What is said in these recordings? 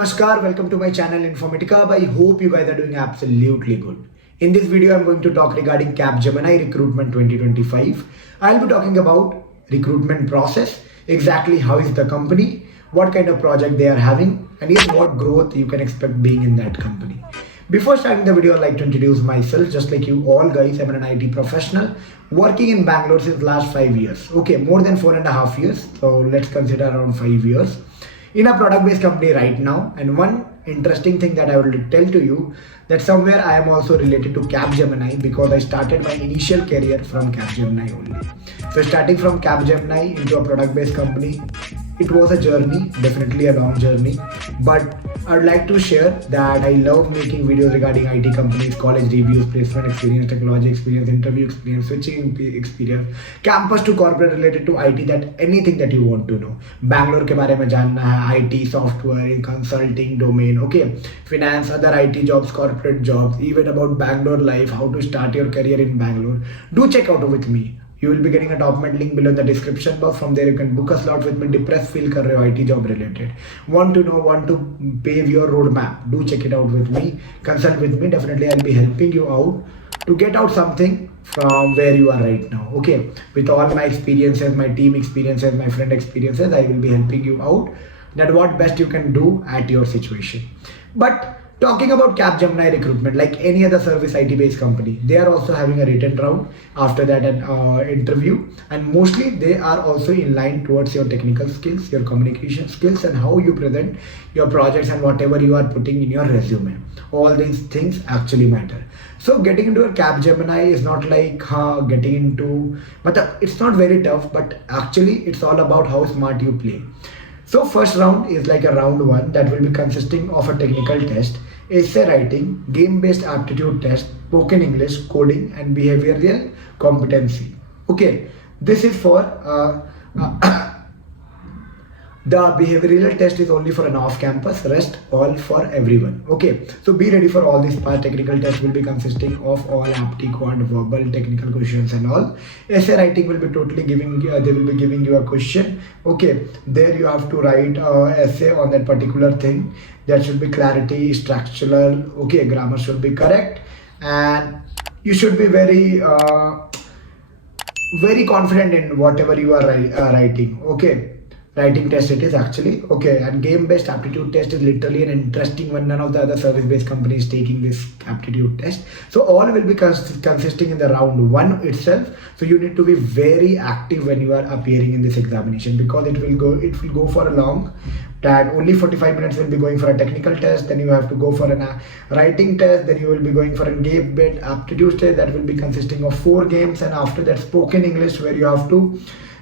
Namaskar, welcome to my channel Informatica. I hope you guys are doing absolutely good. In this video, I'm going to talk regarding Capgemini Recruitment 2025. I'll be talking about recruitment process, exactly how is the company, what kind of project they are having, and yes, what growth you can expect being in that company. Before starting the video, I'd like to introduce myself. Just like you all guys, I'm an IT professional working in Bangalore since last 5 years. Okay, more than 4.5 years. So let's consider around 5 years in a product-based company right now. And one interesting thing that I will tell to you that somewhere I am also related to Capgemini because I started my initial career from Capgemini only. So starting from Capgemini into a product-based company, it was a journey, definitely a long journey, but I'd like to share that I love making videos regarding IT companies, college reviews, placement experience, technology experience, interview experience, switching experience, campus to corporate related to IT, that anything that you want to know. Bangalore के बारे में जानना है, IT, software, consulting domain, okay, finance, other IT jobs, corporate jobs, even about Bangalore life, how to start your career in Bangalore. Do check out with me. You will be getting a document link below in the description box. From there you can book a slot with me. Depressed feel कर रहे हो IT job related, want to know, want to pave your roadmap, do check it out with me, consult with me. Definitely I'll be helping you out to get out something from where you are right now. Okay, with all my experiences, my team experiences, my friend experiences, I will be helping you out that what best you can do at your situation. But talking about Capgemini Recruitment, like any other service IT based company, they are also having a written round, after that an interview, and mostly they are also in line towards your technical skills, your communication skills, and how you present your projects and whatever you are putting in your resume. All these things actually matter. So getting into a Capgemini is not like getting into, but it's not very tough, but actually it's all about how smart you play. So first round is like a round one that will be consisting of a technical test, essay writing, game-based aptitude test, spoken English, coding, and behavioral competency. Okay, this is for the behavioral test is only for an off-campus, rest all for everyone. Okay, so be ready for all these parts. Technical test will be consisting of all apti, quant, verbal, technical questions and all. Essay writing will be totally giving, they will be giving you a question. Okay, there you have to write essay on that particular thing. There should be clarity, structural, okay, grammar should be correct, and you should be very confident in whatever you are writing. Okay, writing test it is actually. Okay, and game based aptitude test is literally an interesting one. None of the other service based companies taking this aptitude test, so all will be consisting in the round one itself. So you need to be very active when you are appearing in this examination, because it will go for a long, that only 45 minutes will be going for a technical test, then you have to go for a writing test, then you will be going for a game based aptitude test that will be consisting of 4 games, and after that spoken English, where you have to,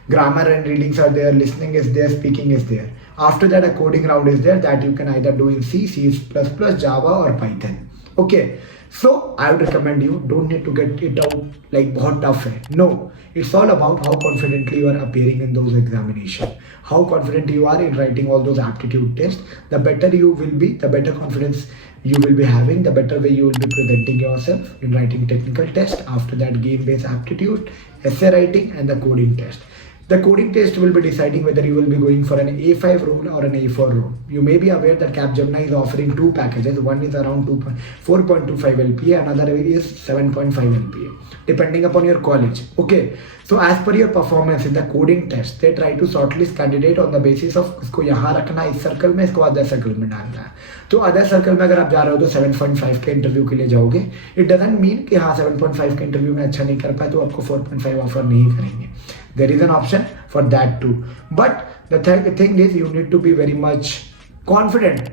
grammar and readings are there, listening is there, speaking is there. After that a coding round is there that you can either do in C, C++, Java or Python. Okay, so I would recommend you don't need to get it out like बहुत tough hai. No, it's all about how confidently you are appearing in those examinations, how confident you are in writing all those aptitude tests. The better you will be, the better confidence you will be having, the better way you will be presenting yourself in writing technical test. After that, game based aptitude, essay writing, and the coding test. The coding test will be deciding whether you will be going for an A5 role or an A4 role. You may be aware that Capgemini is offering 2 packages. One is around 4.25 LPA, another is 7.5 LPA, depending upon your college. Okay, so as per your performance in the coding test, they try to shortlist candidate on the basis of इसको यहाँ रखना इस circle में, इसको other circle में डालना है. तो अदर सर्कल में अगर आप जा रहे हो तो 7.5 के इंटरव्यू के लिए जाओगे. इट डजंट मीन कि हाँ 7.5 के इंटरव्यू में अच्छा नहीं कर पाए तो आपको 4.5 ऑफर नहीं करेंगे. There is an option for that too, but the thing is you need to be very much confident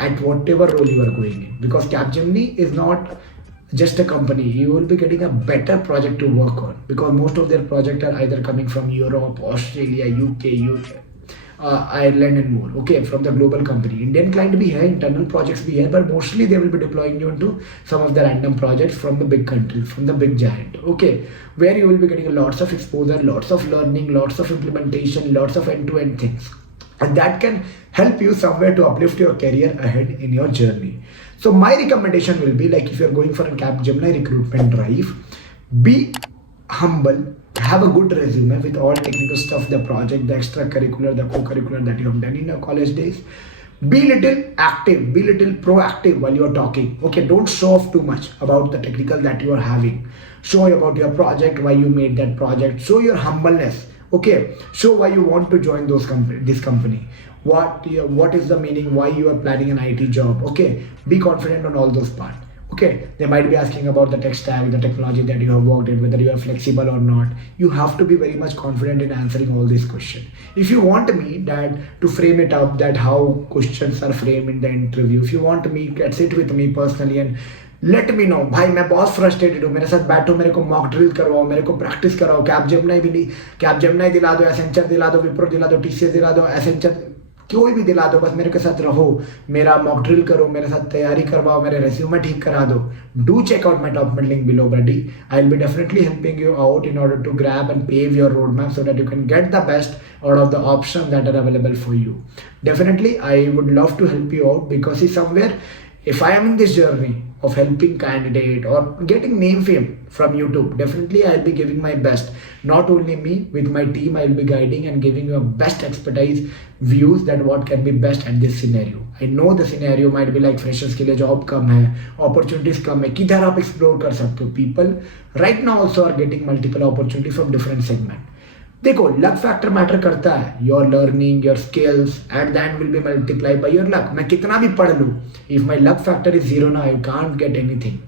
at whatever role you are going in, because Capgemini is not just a company. You will be getting a better project to work on, because most of their projects are either coming from Europe, Australia, UK, Ireland and more. Okay, from the global company. Indian client bhi hai, internal projects bhi hai, but mostly they will be deploying you into some of the random projects from the big countries, from the big giant. Okay, where you will be getting lots of exposure, lots of learning, lots of implementation, lots of end-to-end things, and that can help you somewhere to uplift your career ahead in your journey. So my recommendation will be, like, if you're going for a Capgemini recruitment drive, be humble, have a good resume with all technical stuff, the project, the extracurricular, the co-curricular that you have done in your college days. Be little active, be little proactive while you're talking. Okay, don't show off too much about the technical that you are having. Show about your project, why you made that project. Show your humbleness. Okay, show why you want to join this company. What is the meaning? Why you are planning an IT job? Okay, be confident on all those parts. Okay, they might be asking about the tech stack, the technology that you have worked in, whether you are flexible or not. You have to be very much confident in answering all these questions. If you want me that to frame it up, that how questions are framed in the interview, if you want me, get sit with me personally and late me no भाई मैं बहुत frustrated हूँ, मेरे साथ बैठो, मेरे को mock drill करवाओ, मेरे को प्रैक्टिस कराओ, कैप जेमिनी भी नहीं, कैप जेमिनी दिला दो, एसेंचर दिला दो, विप्रो दिला दो, टीसीएस दिला दो, एसेंचर कोई भी दिला दो, बस मेरे के साथ रहो, मेरा मॉक ड्रिल करो, मेरे साथ तैयारी करवाओ, मेरे रेज्यूमे ठीक करा दो. Do check out my top link below, buddy. I'll be definitely helping you out in order to grab and pave your roadmap so that you can get the best out of the options that are available for you. Definitely, I would love to help you out because see, somewhere, if I am in this journey of helping candidate or getting name fame from YouTube, definitely I'll be giving my best. Not only me, with my team, I'll be guiding and giving you a best expertise views that what can be best at this scenario. I know the scenario might be like freshers के लिए job कम है, opportunities कम है, किधर आप explore कर सकते हो. People right now also are getting multiple opportunities from different segment. देखो, लक फैक्टर मैटर करता है. Your learning, your skills at the end will be multiplied by your luck. मैं कितना भी पढ़ लूँ, if my luck factor is zero ना, I can't get anything.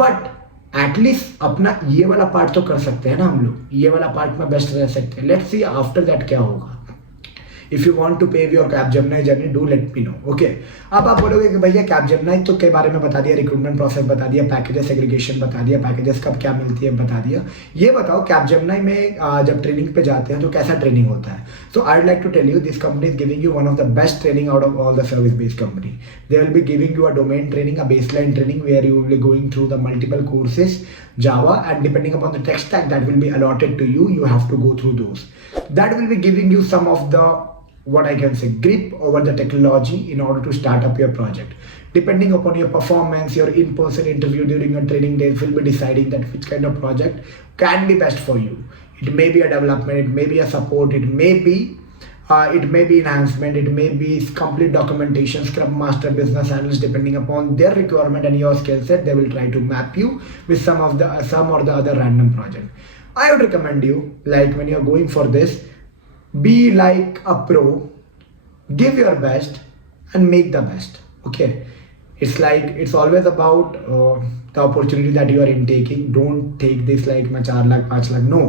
But at least अपना ये वाला पार्ट तो कर सकते हैं ना हम लोग, ये वाला पार्ट में बेस्ट रह सकते हैं. लेट्स सी आफ्टर दैट क्या होगा. If you want to pave your Capgemini journey, do let me know. Okay, अब आप बोलोगे कि भैया कैपजेमिनी तो के बारे में बता दिया, रिक्रूटमेंट प्रोसेस बता दिया, पैकेजेस एग्रीगेशन बता दिया, पैकेजेस कब क्या मिलती है बता दिया. ये बताओ कैपजेमिनी में जब ट्रेनिंग पे जाते हैं तो कैसा ट्रेनिंग होता है. So I would like to tell you, this company is giving you one of the best training out of all the service based company. They will be giving you a domain training, a baseline training where you will be going through the multiple courses Java, and depending upon the tech stack that will be allotted to you, you have to go through those. That will be giving you some of the, what I can say, grip over the technology in order to start up your project. Depending upon your performance, your in-person interview during your training days will be deciding that which kind of project can be best for you. It may be a development, it may be a support, it may be enhancement, it may be complete documentation, scrum master, business analyst. Depending upon their requirement and your skill set, they will try to map you with some or the other random project. I would recommend you, like when you're going for this, be like a pro, give your best and make the best. Okay, it's like, it's always about the opportunity that you are intaking. Don't take this like मैं 4 lakh 5 lakh, no,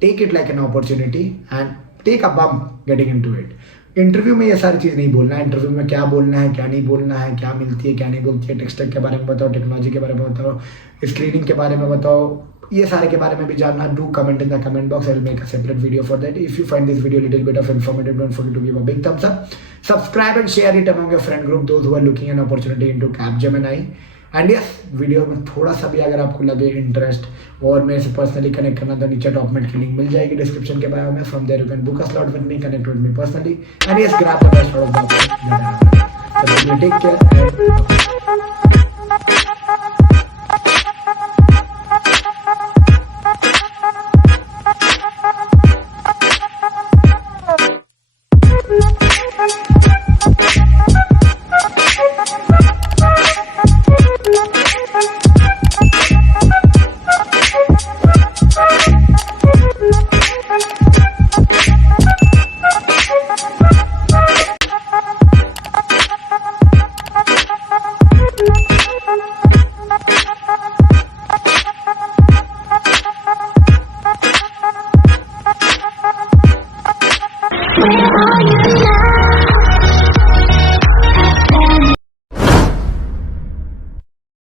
take it like an opportunity and take a bump getting into it. Interview में ये सारी चीज़ नहीं बोलना है. Interview में क्या बोलना है, क्या नहीं बोलना है, क्या मिलती है, क्या नहीं बोलती है, टेक्स्ट के बारे में बताओ, टेक्नोलॉजी के बारे में बताओ, स्क्रीनिंग के बारे में बताओ, ये सारे के बारे में भी जानना. Do comment in the comment box. I will make a separate video for that. If you find this video little bit of informative, don't forget to give a big thumbs up. Subscribe and share it among your friend group, those who are looking an opportunity into Capgemini. And yes, video में थोड़ा सा भी अगर आपको लगे interest और मेरे से पर्सनली कनेक्ट करना, तो नीचे डॉक्यूमेंट की लिंक मिल जाएगी डिस्क्रिप्शन के बारे में. From there you can book a slot with me, connect with me personally, and yes, grab the best out of that. Take care. Where are you now?